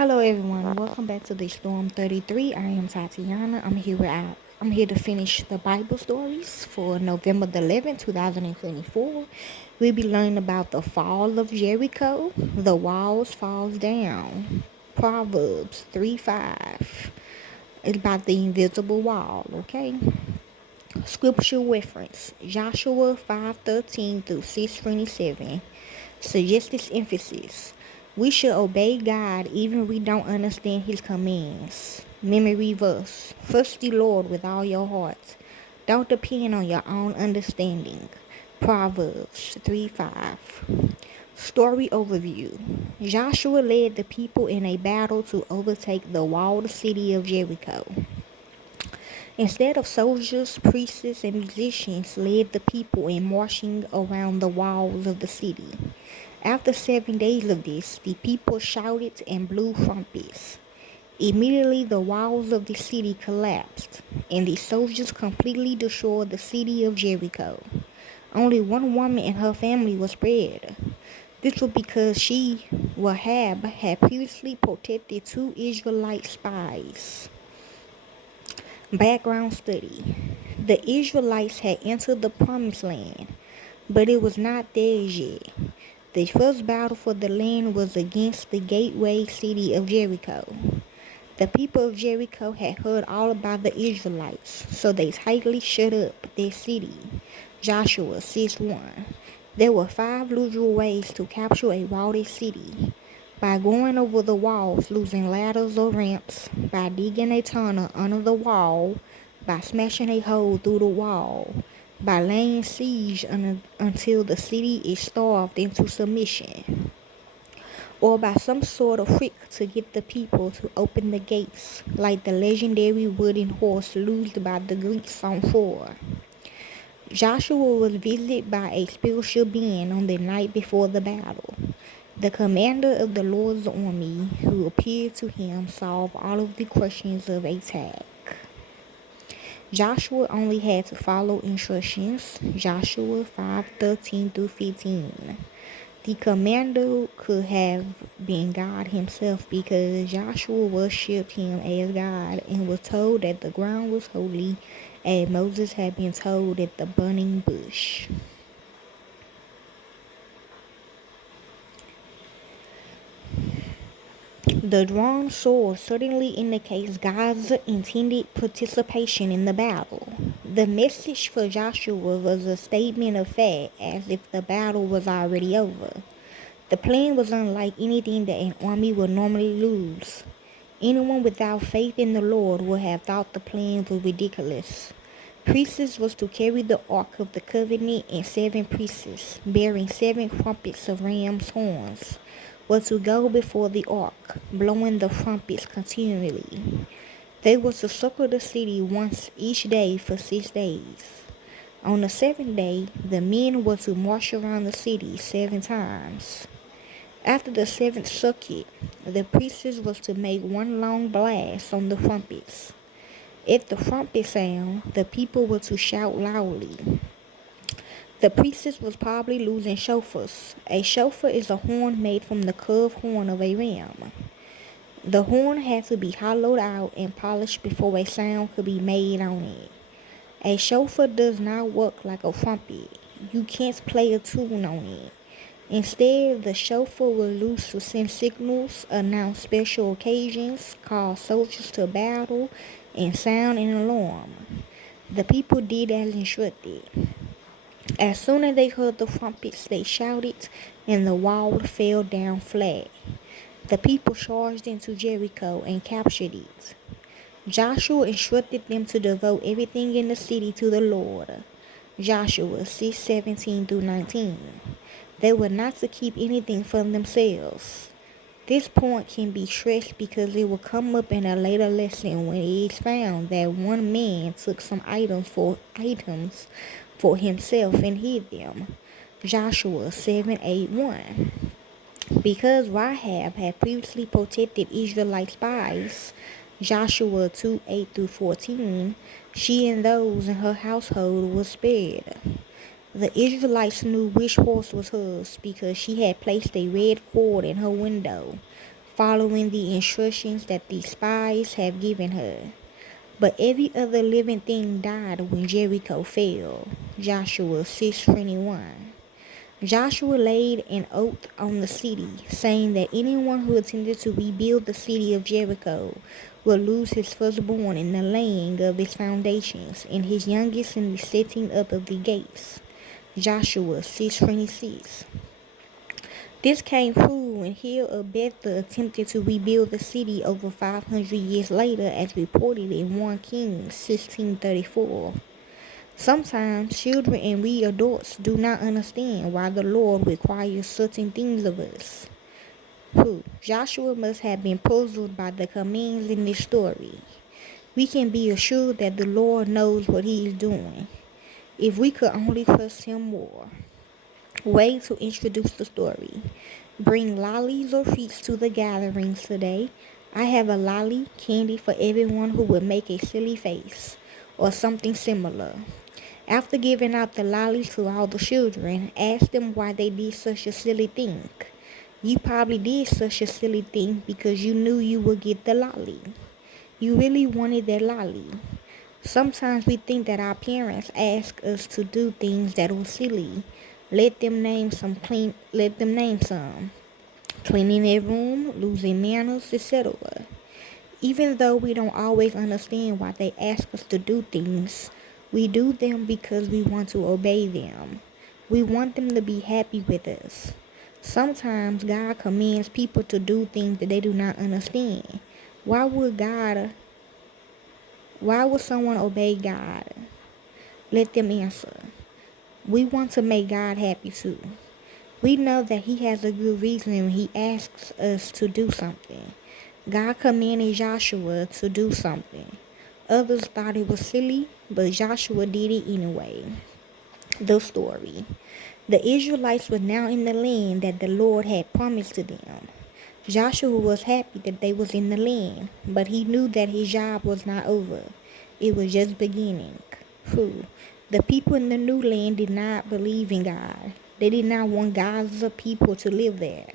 Hello everyone, welcome back to the Storm 33. I am Tatiana. I'm here to finish the Bible stories for November the 11th, 2024. We'll be learning about the fall of Jericho, the walls falls down, Proverbs 3:5. It's about the invisible wall, okay? Scripture reference Joshua 5:13 through 6:27. Suggests emphasis. We should obey God even if we don't understand His commands. Memory verse. Trust the Lord with all your heart. Don't depend on your own understanding. Proverbs 3:5. Story overview. Joshua led the people in a battle to overtake the walled city of Jericho. Instead of soldiers, priests, and musicians led the people in marching around the walls of the city. After 7 days of this, the people shouted and blew trumpets. Immediately the walls of the city collapsed, and the soldiers completely destroyed the city of Jericho. Only one woman and her family was spared. This was because she, Rahab, had previously protected 2 Israelite spies. Background study. The Israelites had entered the promised land, but it was not theirs yet. The first battle for the land was against the gateway city of Jericho. The people of Jericho had heard all about the Israelites, so they tightly shut up their city. Joshua 6:1. There were 5 usual ways to capture a walled city: by going over the walls using ladders or ramps, by digging a tunnel under the wall, by smashing a hole through the wall, by laying siege until the city is starved into submission, or by some sort of trick to get the people to open the gates, like the legendary wooden horse used by the Greeks on shore. Joshua was visited by a spiritual being on the night before the battle. The commander of the Lord's army, who appeared to him, solved all of the questions of attack. Joshua only had to follow instructions. Joshua 5:13 through 15. The commander could have been God himself because Joshua worshipped him as God and was told that the ground was holy, as Moses had been told at the burning bush. The drawn sword certainly indicates God's intended participation in the battle. The message for Joshua was a statement of fact, as if the battle was already over. The plan was unlike anything that an army would normally lose. Anyone without faith in the Lord would have thought the plan was ridiculous. Priests was to carry the Ark of the Covenant, and 7 priests, bearing 7 trumpets of ram's horns, were to go before the ark, blowing the trumpets continually. They were to circle the city once each day for 6 days. On the 7th day, the men were to march around the city 7 times. After the 7th circuit, the priests was to make one long blast on the trumpets. At the trumpet sound, the people were to shout loudly. The priestess was probably losing shofars. A shofar is a horn made from the curved horn of a ram. The horn had to be hollowed out and polished before a sound could be made on it. A shofar does not work like a trumpet. You can't play a tune on it. Instead, the shofar was used to send signals, announce special occasions, call soldiers to battle, and sound an alarm. The people did as instructed. As soon as they heard the trumpets, they shouted, and the wall fell down flat. The people charged into Jericho and captured it. Joshua instructed them to devote everything in the city to the Lord. Joshua 6:17 through 19. They were not to keep anything for themselves. This point can be stressed because it will come up in a later lesson when it is found that one man took some items for himself and hid them. Joshua 7:8-1. Because Rahab had previously protected Israelite spies, Joshua 2:8 through 14, she and those in her household were spared. The Israelites knew which horse was hers because she had placed a red cord in her window, following the instructions that the spies have given her. But every other living thing died when Jericho fell. Joshua 6:21. Joshua laid an oath on the city, saying that anyone who attempted to rebuild the city of Jericho would lose his firstborn in the laying of its foundations, and his youngest in the setting up of the gates. Joshua 6:26. This came true when Hill of Bethel attempted to rebuild the city over 500 years later, as reported in 1 Kings 16:34. Sometimes children and we adults do not understand why the Lord requires certain things of us. Joshua must have been puzzled by the commands in this story. We can be assured that the Lord knows what he is doing, if we could only trust him more. Way to introduce the story. Bring lollies or treats to the gatherings today. I have a lolly, candy for everyone who would make a silly face, or something similar. After giving out the lollies to all the children, ask them why they did such a silly thing. You probably did such a silly thing because you knew you would get the lolly. You really wanted that lolly. Sometimes we think that our parents ask us to do things that are silly. Let them name some. Cleaning their room, losing manners, etc. Even though we don't always understand why they ask us to do things, we do them because we want to obey them. We want them to be happy with us. Sometimes God commands people to do things that they do not understand. Why would someone obey God? Let them answer. We want to make God happy too. We know that he has a good reason when he asks us to do something. God commanded Joshua to do something. Others thought it was silly, but Joshua did it anyway. The story. The Israelites were now in the land that the Lord had promised to them. Joshua was happy that they was in the land, but he knew that his job was not over. It was just beginning. The people in the new land did not believe in God. They did not want God's people to live there.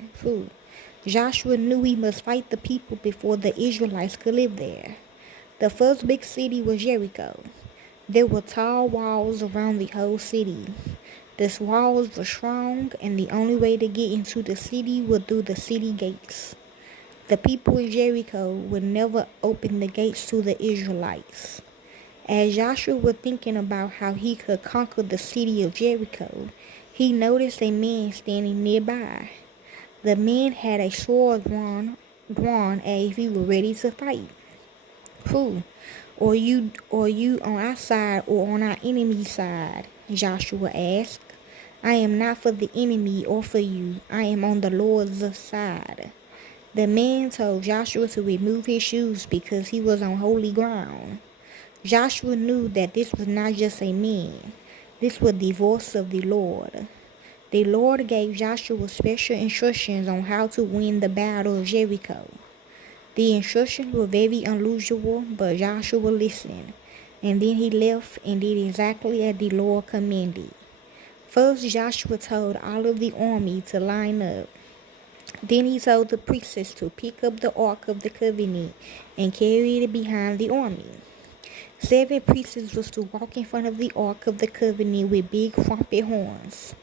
Joshua knew he must fight the people before the Israelites could live there. The first big city was Jericho. There were tall walls around the whole city. These walls were strong, and the only way to get into the city was through the city gates. The people in Jericho would never open the gates to the Israelites. As Joshua was thinking about how he could conquer the city of Jericho, he noticed a man standing nearby. The man had a sword drawn as if he were ready to fight. Are you on our side or on our enemy's side? Joshua asked. I am not for the enemy or for you. I am on the Lord's side. The man told Joshua to remove his shoes because he was on holy ground. Joshua knew that this was not just a man. This was the voice of the Lord. The Lord gave Joshua special instructions on how to win the battle of Jericho. The instructions were very unusual, but Joshua listened, and then he left and did exactly as the Lord commanded. First, Joshua told all of the army to line up. Then he told the priests to pick up the Ark of the Covenant and carry it behind the army. 7 priests was to walk in front of the Ark of the Covenant with big trumpet horns.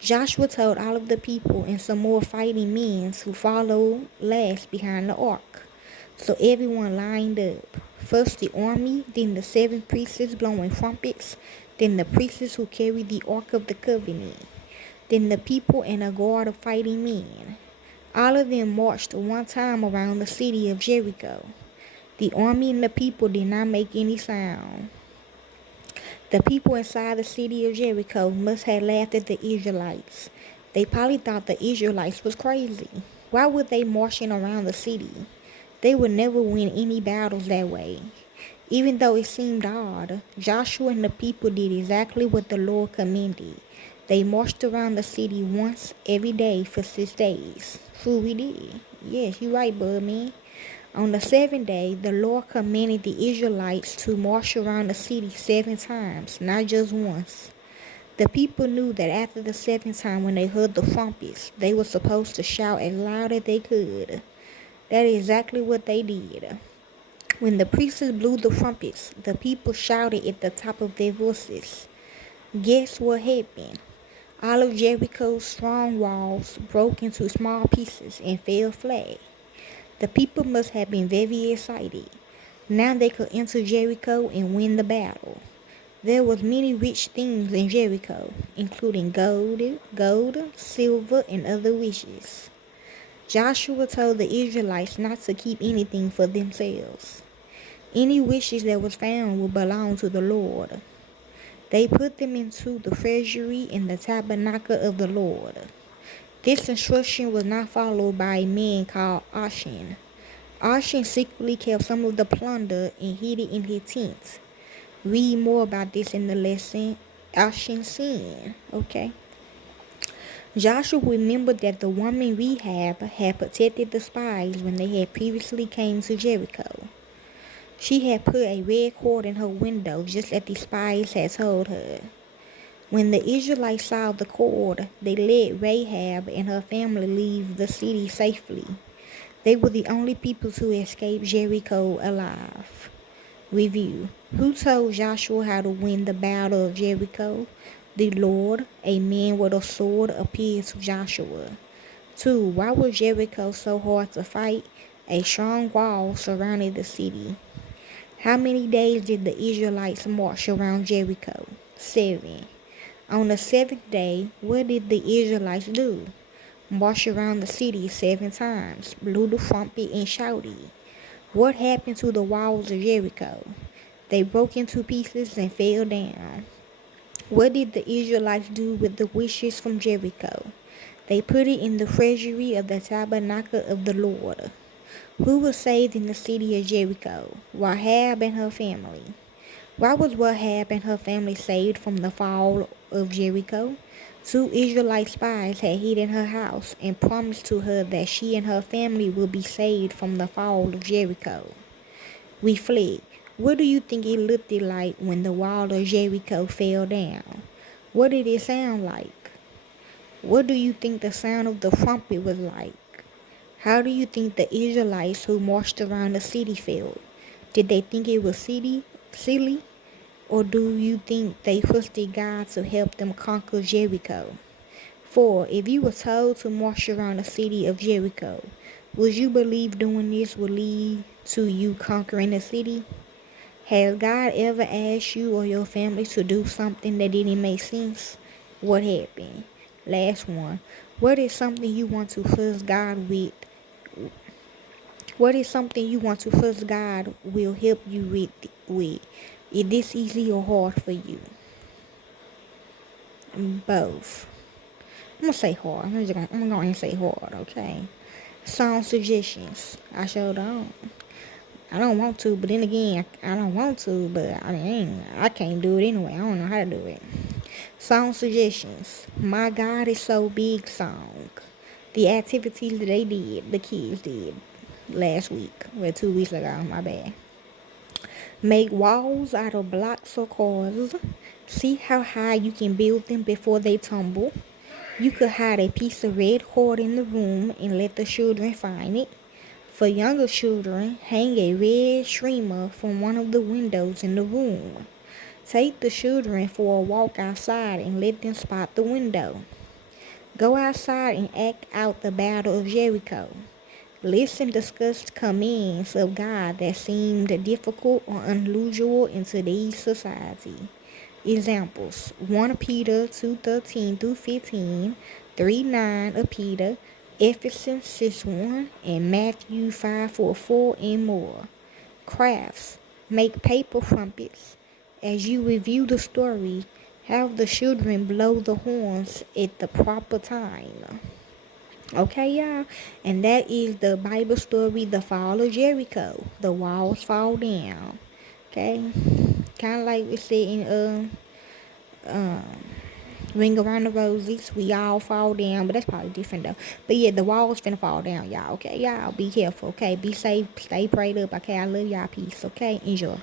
Joshua told all of the people and some more fighting men to follow last behind the ark. So everyone lined up. First the army, then the 7 priests blowing trumpets, then the priests who carried the Ark of the Covenant, then the people and a guard of fighting men. All of them marched one time around the city of Jericho. The army and the people did not make any sound. The people inside the city of Jericho must have laughed at the Israelites. They probably thought the Israelites was crazy. Why would they marching around the city? They would never win any battles that way. Even though it seemed odd, Joshua and the people did exactly what the Lord commanded. They marched around the city once every day for 6 days. True, we did. Yes, you right, bud, man. On the 7th day, the Lord commanded the Israelites to march around the city 7 times, not just once. The people knew that after the 7th time when they heard the trumpets, they were supposed to shout as loud as they could. That is exactly what they did. When the priests blew the trumpets, the people shouted at the top of their voices. Guess what happened? All of Jericho's strong walls broke into small pieces and fell flat. The people must have been very excited. Now they could enter Jericho and win the battle. There was many rich things in Jericho, including gold, silver, and other riches. Joshua told the Israelites not to keep anything for themselves. Any riches that was found would belong to the Lord. They put them into the treasury in the tabernacle of the Lord. This instruction was not followed by a man called Achan. Achan secretly kept some of the plunder and hid it in his tent. Read more about this in the lesson Achan sin. Okay. Joshua remembered that the woman Rahab had protected the spies when they had previously came to Jericho. She had put a red cord in her window just as the spies had told her. When the Israelites saw the cord, they let Rahab and her family leave the city safely. They were the only people to escape Jericho alive. Review. Who told Joshua how to win the battle of Jericho? The Lord. A man with a sword appeared to Joshua. 2. Why was Jericho so hard to fight? A strong wall surrounded the city. How many days did the Israelites march around Jericho? 7. On the seventh day, what did the Israelites do? March around the city 7 times, blew the trumpet, and shouted. What happened to the walls of Jericho? They broke into pieces and fell down. What did the Israelites do with the riches from Jericho? They put it in the treasury of the tabernacle of the Lord. Who was saved in the city of Jericho? Rahab and her family. Why was Rahab and her family saved from the fall of Jericho? 2 Israelite spies had hid in her house and promised to her that she and her family would be saved from the fall of Jericho. Reflect. What do you think it looked like when the wall of Jericho fell down? What did it sound like? What do you think the sound of the trumpet was like? How do you think the Israelites who marched around the city felt? Did they think it was silly? Or do you think they trusted God to help them conquer Jericho? 4. If you were told to march around the city of Jericho, would you believe doing this would lead to you conquering the city? Has God ever asked you or your family to do something that didn't make sense? What happened? Last one. What is something you want to trust God with? What is something you want to trust God will help you with? Is this easy or hard for you? Both. I'm gonna say hard. I'm gonna say hard, okay? Song suggestions. I don't want to, but then again, I don't want to, but I can't do it anyway. I don't know how to do it. Song suggestions. My God is so big song. The activities that the kids did last week, or 2 weeks ago, my bad. Make walls out of blocks or cores. See how high you can build them before they tumble. You could hide a piece of red cord in the room and let the children find it. For younger children, hang a red streamer from one of the windows in the room. Take the children for a walk outside and let them spot the window. Go outside and act out the battle of Jericho. List and discuss commands of God that seemed difficult or unusual in today's society. Examples: 1 Peter 2:13 through 15, 3:9 of Peter, Ephesians 6:1, and Matthew 5:4 and more. Crafts. Make paper trumpets. As you review the story, have the children blow the horns at the proper time. Okay, y'all, and that is the Bible story, The Fall of Jericho. The walls fall down. Okay, kind of like we said in Ring Around the Roses, we all fall down, but that's probably different though. But yeah, the walls finna fall down, y'all. Okay, y'all, be careful. Okay, be safe, stay prayed up. Okay, I love y'all. Peace. Okay, enjoy.